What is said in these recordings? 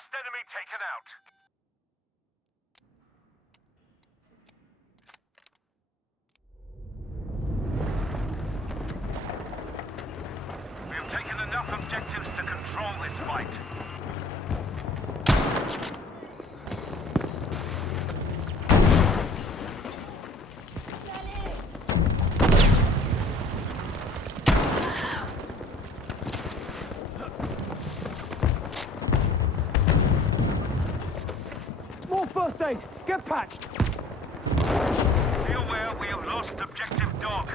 First enemy taken out. We have taken enough objectives to control this fight. More first aid! Get patched! Be aware we have lost objective dog.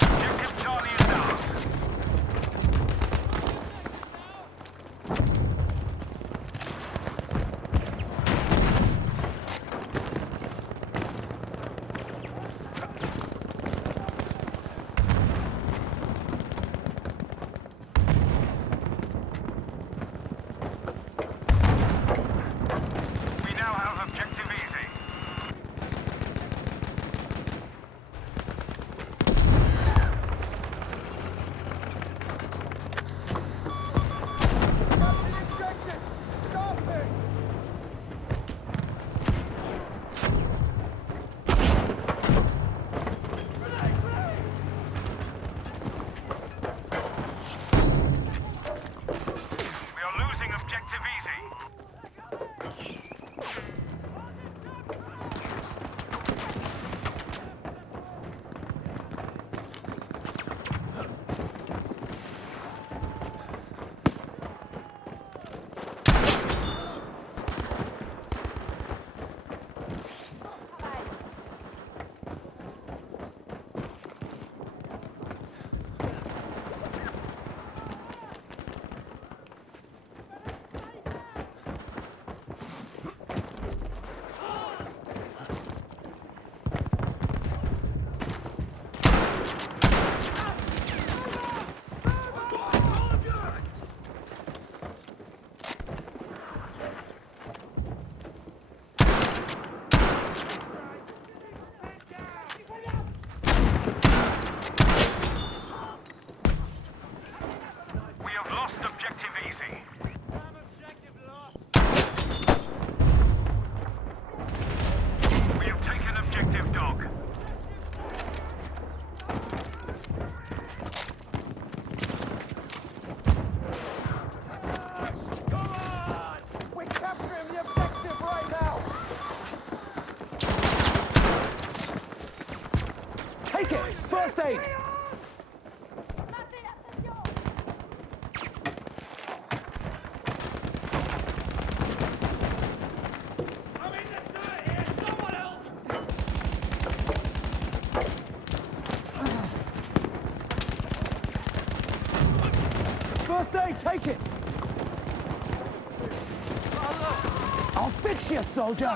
Objective Charlie is ours. We now have objective easy. We are losing objective easy. We have lost objective easy. We have taken objective dog. We're capturing the objective right now! Take it! First aid! First aid, take it! I'll fix you, soldier!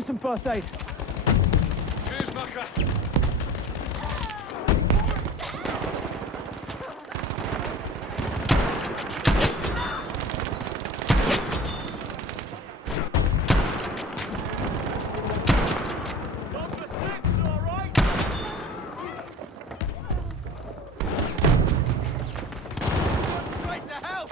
Here's some first aid. Cheers, Mucker. Number 6, all right? Run straight to help!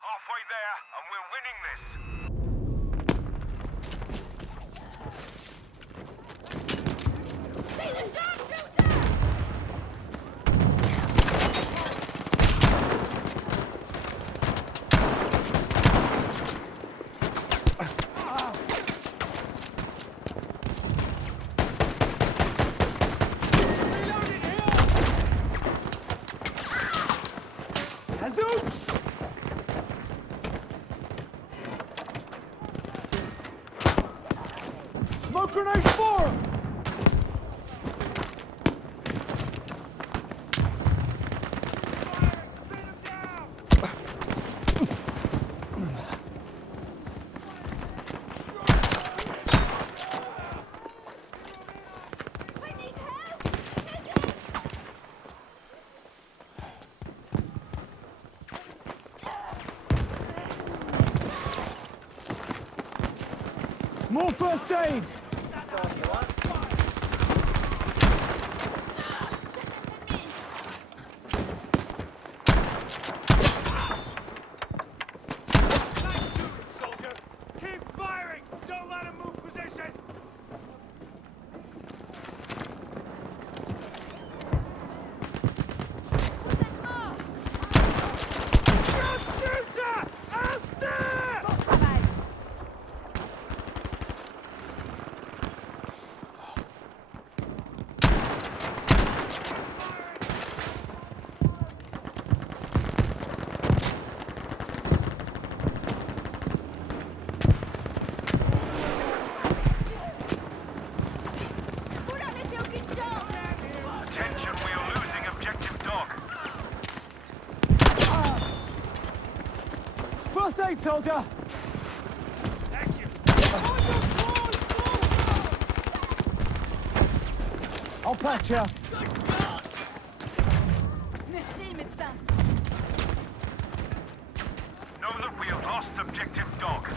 Halfway there, and we're winning this. See the sharpshooter! Azooks! Smoke grenade 4! I need help! More first aid! Soldier! Keep firing! Don't let him move position! Vous êtes mort! Sharpshooter! Out there! Bon travail! Vous leur laissez aucune chance! Attention, we are losing objective dog. First aid, soldier! Thank you! I'll patch ya. Merci, médecin! Know that we have lost objective dog.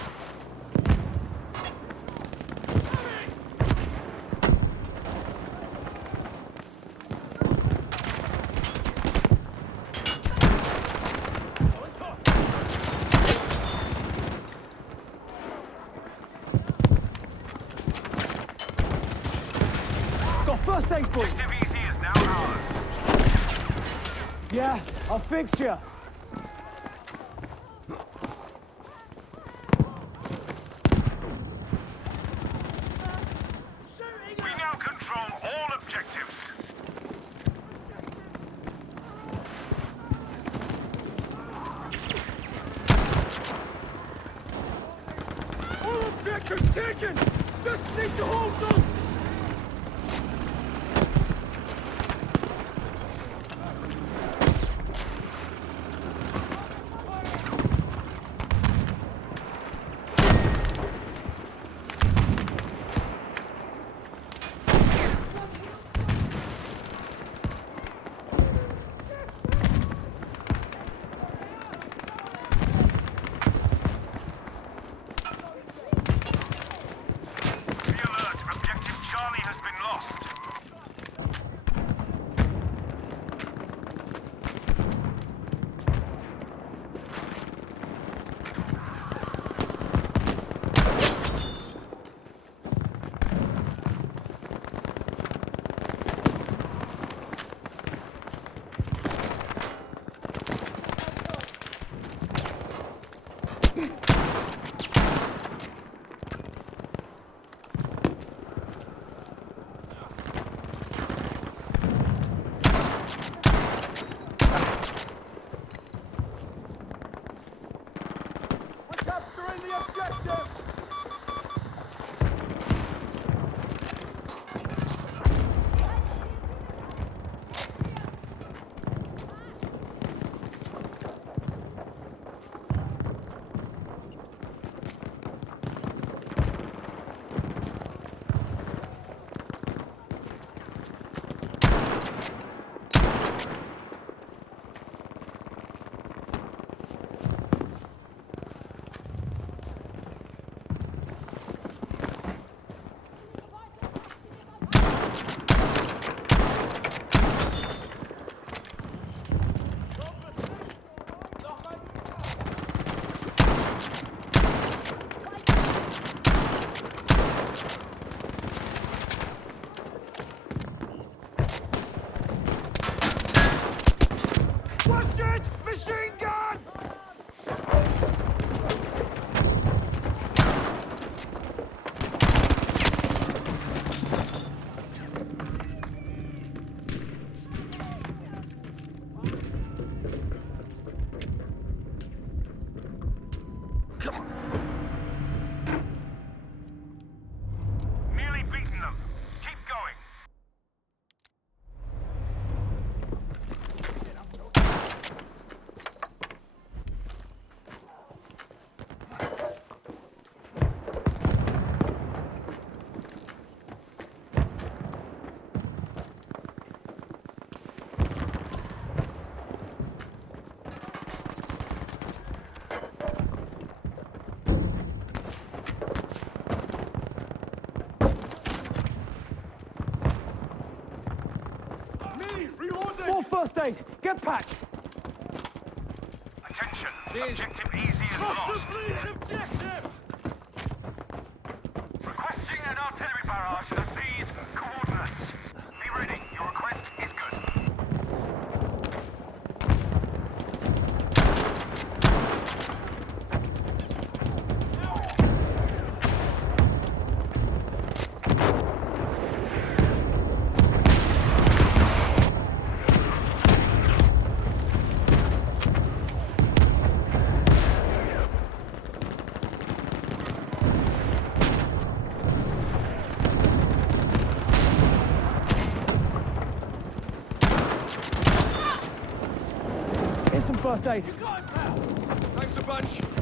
Got first aid for you. Objective easy is now ours. Yeah, I'll fix ya. We now control all objectives. All objectives taken! Just need to hold them! aid. Get patched. Attention. Cheers. Objective easy is lost. Possibly an objective! Requesting an artillery barrage at these coordinates. Be ready. Your request is good. Here's some first aid. Thanks a bunch.